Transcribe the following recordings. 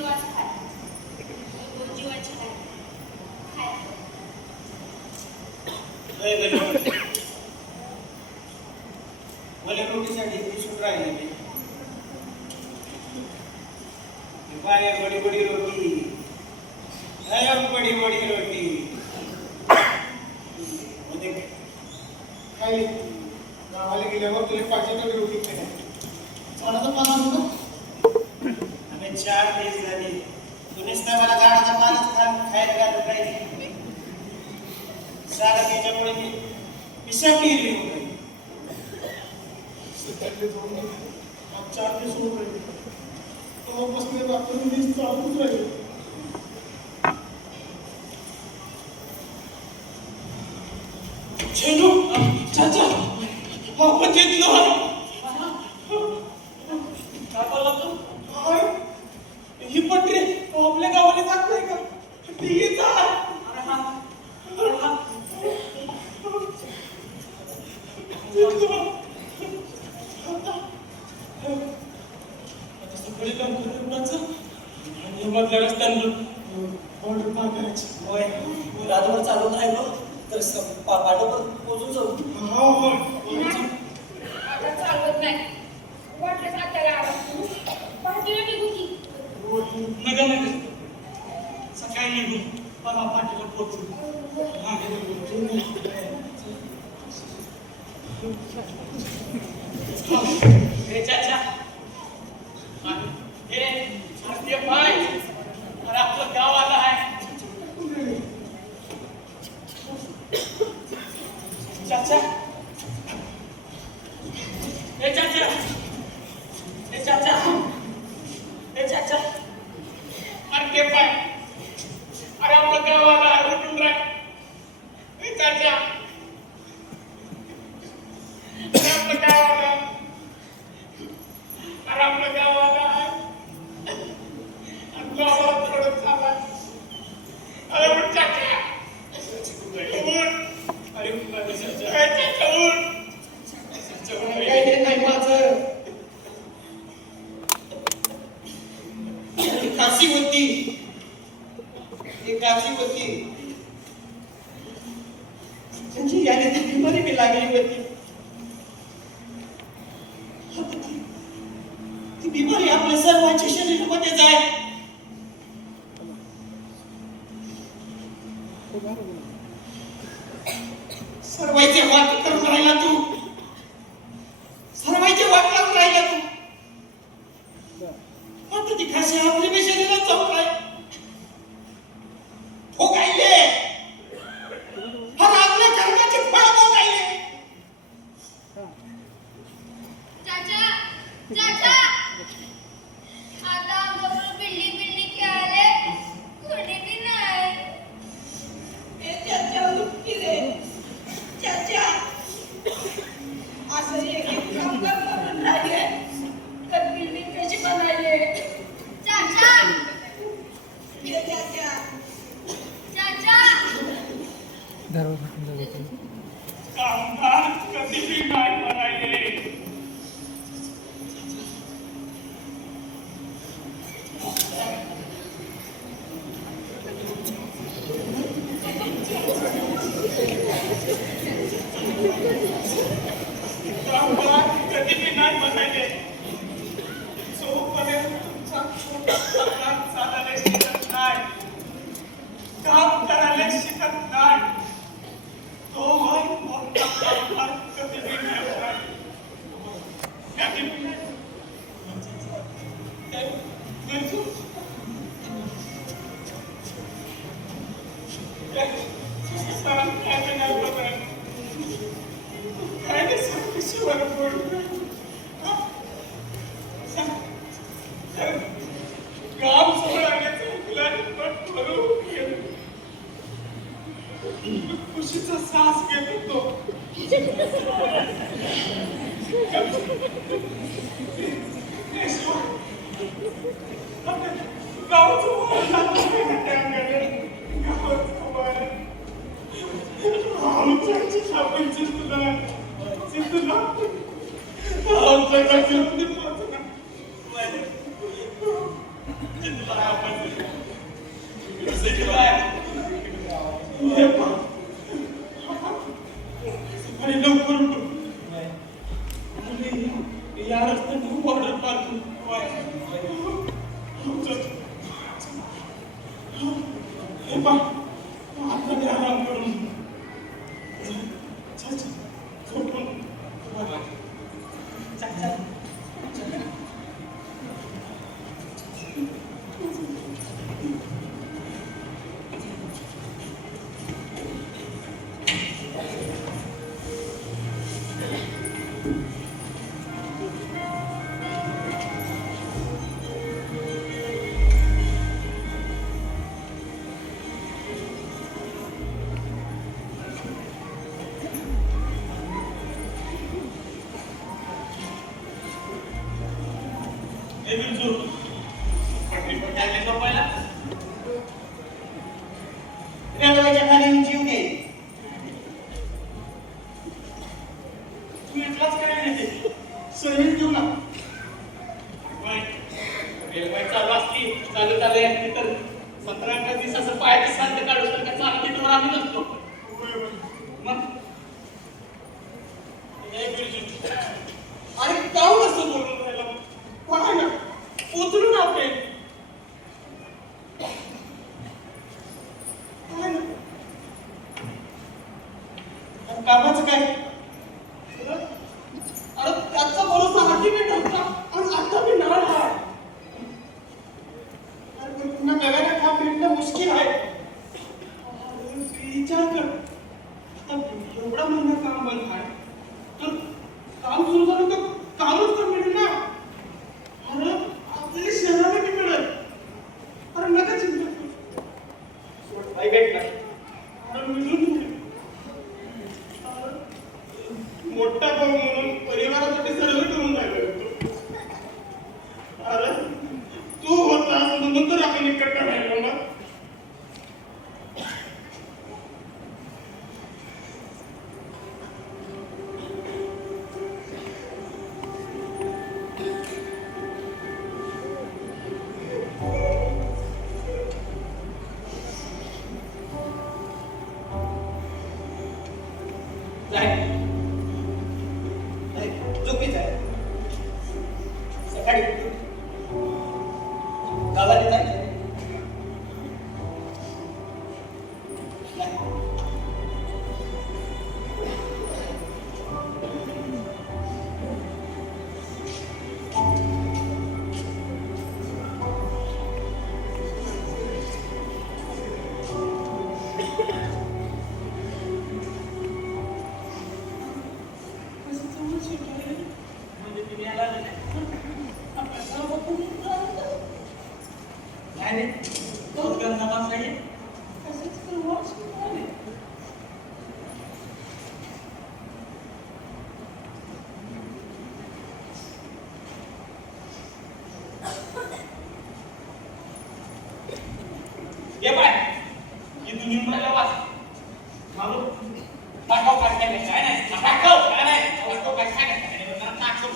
जीवाचं खाय. जीवाची खाय. खाय. मला रोटीसाठी पिशून राहिले मी. बाया बडी बडी रोटी. बडी बडी रोटी. काय गावाला गेल्यावर तुला पाहिजे तेवढी रोटी खायला. झाडाचा पाला होता. आम्ही 4 दिवस झाले. तू नुसता मला झाडाचा पानच खायला घालत राहिली. सारा त्याच्यामुळे मी पिसापली गेली होती. सकाळी जाऊन आज 4 दिवस होऊन राहिले. तेव्हापासून डॉक्टर मी चालूच राहिले. छेनू चाचा आपण घेतलो. काय बोलला तू? काय ही पटरी आपल्या गावाला जात नाही का? ती येतात. सगळे काम करूनच आणि मधल्या रस्त्यानं ऑर्डर पार करायची. होय रात्रभर चालून राहिलो तर पाठोपाठ पोहोचून जाऊ. आता चालवत नाही. वाटलं सातारा आवाज. पाठीवर निघू की. नका नका सकाळी निघू परवा पाठीला पोहोचू. हे चाचा हे भारतीय पाय और आपलं गाव आलं आहे. चाचा हे चाचा हे चाचा हे चाचा भारतीय पाय अरे आपलं गाव आलं आहे. उठून राह. हे चाचा अरे आपलं गाव आलं आहे. अरे आपलं गाव आलं आहे. आणि गावाला थोडं चालला. अरे उठ चाचा उठ. अरे चाचा उठ. काय ते नाही माझं काशी होती. एक काशी होती त्यांची याने ती बिमारी बी लागली होती. ती बिमारी आपल्या सर्वांच्या शरीरामध्ये जाय. सर्वांचे वाट करून राहिला तू. सर्वांचे वाट लावून राहिला तू. आता ती खाशी आपल्या बी शरीरात जाऊन राहील. भोगायले आपल्या कर्माचे फळ भोगायले. चाचा चाचा आता आमच्याकडे बिल्डिंग बिल्डिंग खेळाले कोणी बी नाही. चाचा उठकी रे. चाचा असं एक काम करून राहिले तर बिल्डिंग कशी बनायले. चाचा ये चाचा चाचा कामगार कधी बी नाही करायले. कामगार कधी बी नाही बनायले. जोपर्यंत तुमचा छोटा पगार चालायला शिकत नाही, काम करायला शिकत नाही, तोवर मोठा कामगार कधी बी नाही होणार. कधी बी नाही. काम खुशीचा श्वास घेत होतो. ते तुला वापस कसं काय हे पहा. सकाळी लवकर उठू आणि या रस्त्याने वॉटर पार्क हे पहा आता मी आराम करून चल चल झोपून चल चल रेल्वेच्या खाली येऊन जीव दे. तू इथलाच काय नाही सहल घेऊ ना रेल्वे चालू असली चालू असली तर 17-18 दिवसाचं पायाची सांगते काढू तर का चालू तिथवर आम्ही नसतो मग हे बिरजू अरे काहून असं बोलून राहिला पहा ना उचलून आपले कामाचं काय अरे त्याचा भरोसा हाती मी नव्हता आणि आता मी नाळ आहे अरे पुन्हा नव्याने काम भेटणं मुश्किल आहे विचार कर आता एवढा महिना काम बंद आहे तर काम सुरू झालं तर कामच तर मिळेल ना अरे आपल्याला शहराला की मिळेल अरे नका चिंता करू भाई भेटला अरे मिळून मोठा भाऊ म्हणून परिवारासाठी सर्व करून राहिलो अरे तू होतास म्हणून तर आपण एकत्र राहिलो ना झोपीत आहे सकाळी गावाला जायचं ये बाय ये दुनिया में लवास मारो टाको काटने में काय नाही टाको काय नाही टाको काय नाही टाको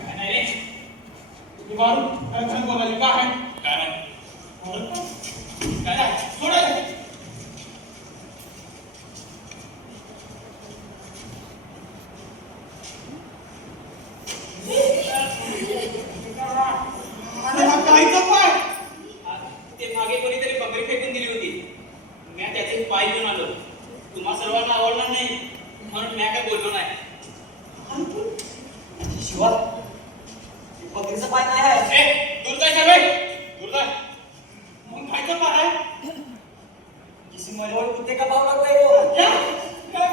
काय नाही रे ये मारो काय सांग बोलाली का आहे काय नाही काय नाही सोड अरे हा कायचा पाय ते मागे कोणीतरी बकरी फेकून दिली होती मी त्याचे पाय घेऊन आलो तुम्हा सर्वांना आवडणार नाही म्हणून मी काय बोललो नाही शिवा बकरीचा पाय काय आहे ए दूर जाय सगळे दूर जाय मग खायचं पाय आहे किसी मरवळ कुत्ते का पाव लागलाय वो क्या काय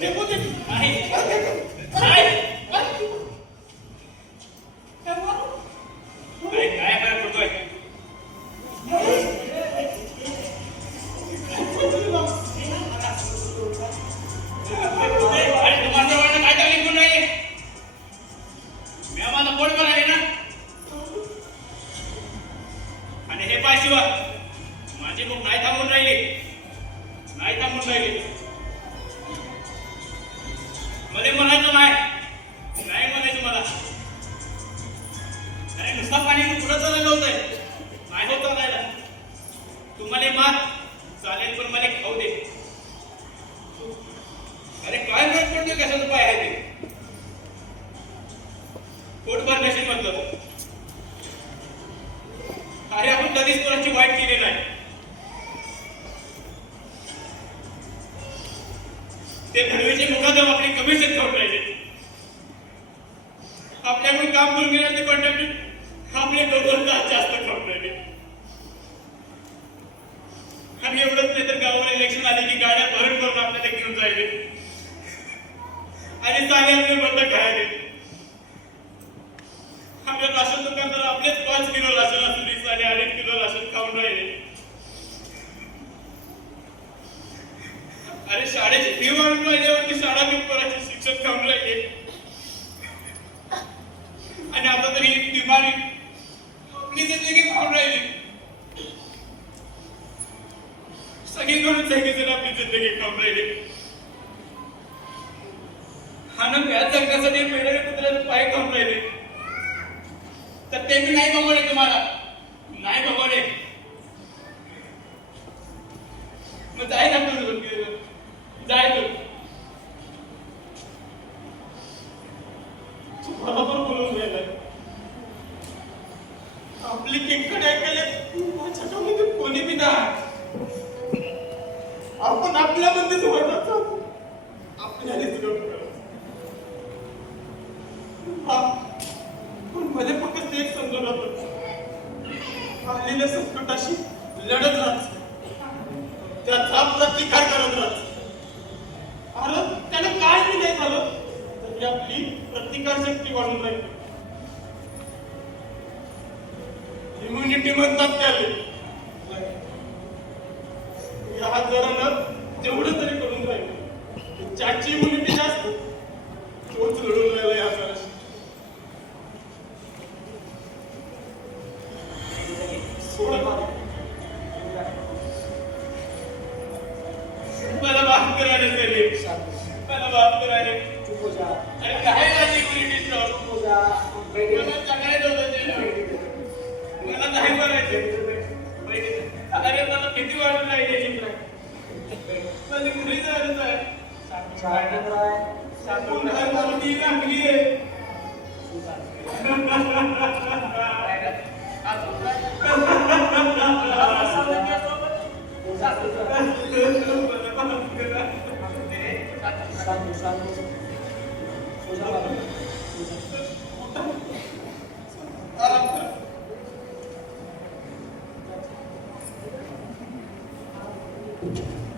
देखो दे नाही काय करतोय अरे तुम्हाला काय तकलीफ होऊन राहिली मी आम्हाला पोट करायला ना आणि हे पाय शिवा माझी भूक नाही थांबून राहिली मला म्हणायचं नाही म्हणायचं मला अरे अरे नुसता पाणी पुढं चालायला होतंय नाही होत चालायला. तुम्हाला मात चालेल पण मला खाऊ दे. अरे काय माहित पडतोय कशाचं पाय आहे ते. पोट भरण्याशी मतलब. अरे आपण कधीच कोणाची वाईट केली नाही. ते धडवीचे मुखादम आपली कमिशन खाऊन राहिले. आपल्याकडून काम करून घेणारे कॉन्ट्रॅक्टर आपले 2 तास जास्त खाऊन राहिले. आणि एवढंच नाही तर गावाला इलेक्शन आले की गाड्या भरून करून आपल्याला घेऊन जायले आणि साले आपले बंद खायले. आपल्या राशन दुकानदार आपलेच 5 किलो राशन असून साले 2.5 किलो राशन खाऊन राहिले. अरे शाळेची फी वाढून राहिल्यावरती शाळा पोराचे शिक्षक खाऊन राहिले. आणि आता तरी बिमारी आपली जिंदगी खाऊन राहिली. सगळीकडून सगळेजण आपली जिंदगी खाऊन राहिली. हा ना व्याज जगण्यासाठी पेढे कुत्र्याचे पाय खाऊन राहिले. तर ते मी नाही बघवले तुम्हाला नाही बघवले. मग जाय ना तू जाय तू बरोबर बोलून गेलाय. आपली किंकड ऐकायला माझ्यामध्ये कोणी बी नाही. आपण आपल्यामध्येच होतात आपल्यालाच पण मध्ये फक्त एक समजून होतं. आलेल्या संकटाशी लढत राहत त्याचा प्रतिकार करत राहत. अरे त्याला काय बी नाही झालं तरी आपली प्रतिकार शक्ती वाढून राहील. इम्युनिटी म्हणतात त्याला. या आजारानं जेवढं तरी करून राहील. ज्याची इम्युनिटी जास्त तोच लढून राहिला या आजाराशी. मला माफ करायला चालेल. मला माफ करायला. अरे काय माझी इम्युनिटी मला जगायचं होतं ते. मला नाही करायचं. अरे मला किती वाटत नाही माझी घरी जायचं आहे. सापून मला ती लागली आहे. Thank you.